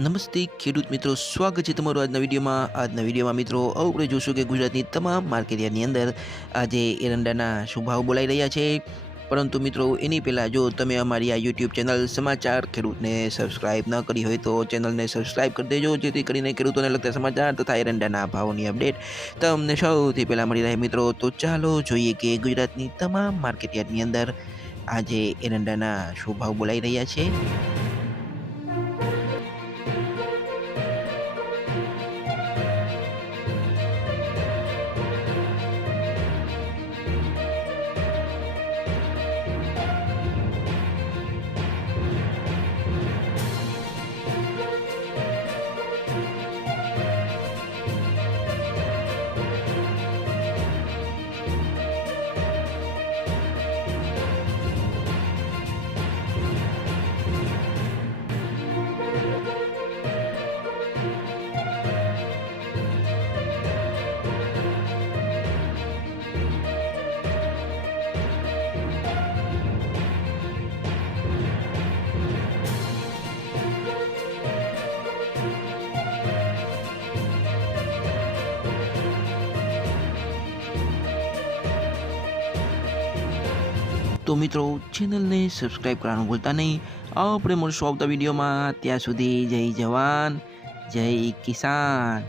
નમસ્તે ખેડૂત મિત્રો, સ્વાગત છે તમારું આજના વિડીયોમાં મિત્રો આપણે જોશું કે ગુજરાતની તમામ માર્કેટયાર્ડની અંદર આજે એરંડાના શું ભાવ બોલાઈ રહ્યા છે. પરંતુ મિત્રો એની પહેલાં જો તમે અમારી આ યુટ્યુબ ચેનલ સમાચાર ખેડૂતને સબસ્ક્રાઇબ ન કરી હોય તો ચેનલને સબસ્ક્રાઇબ કરી દેજો, જેથી કરીને ખેડૂતોને લગતા સમાચાર તથા એરંડાના ભાવની અપડેટ તમને સૌથી પહેલાં મળી રહે મિત્રો. તો ચાલો જોઈએ કે ગુજરાતની તમામ માર્કેટયાર્ડની અંદર આજે એરંડાના શું ભાવ બોલાઈ રહ્યા છે. તો મિત્રો ચેનલને સબસ્ક્રાઇબ કરવાનું ભૂલતા નહીં. આપણે મળશું આવતા વિડીયોમાં. ત્યાં સુધી જય જવાન જય કિસાન.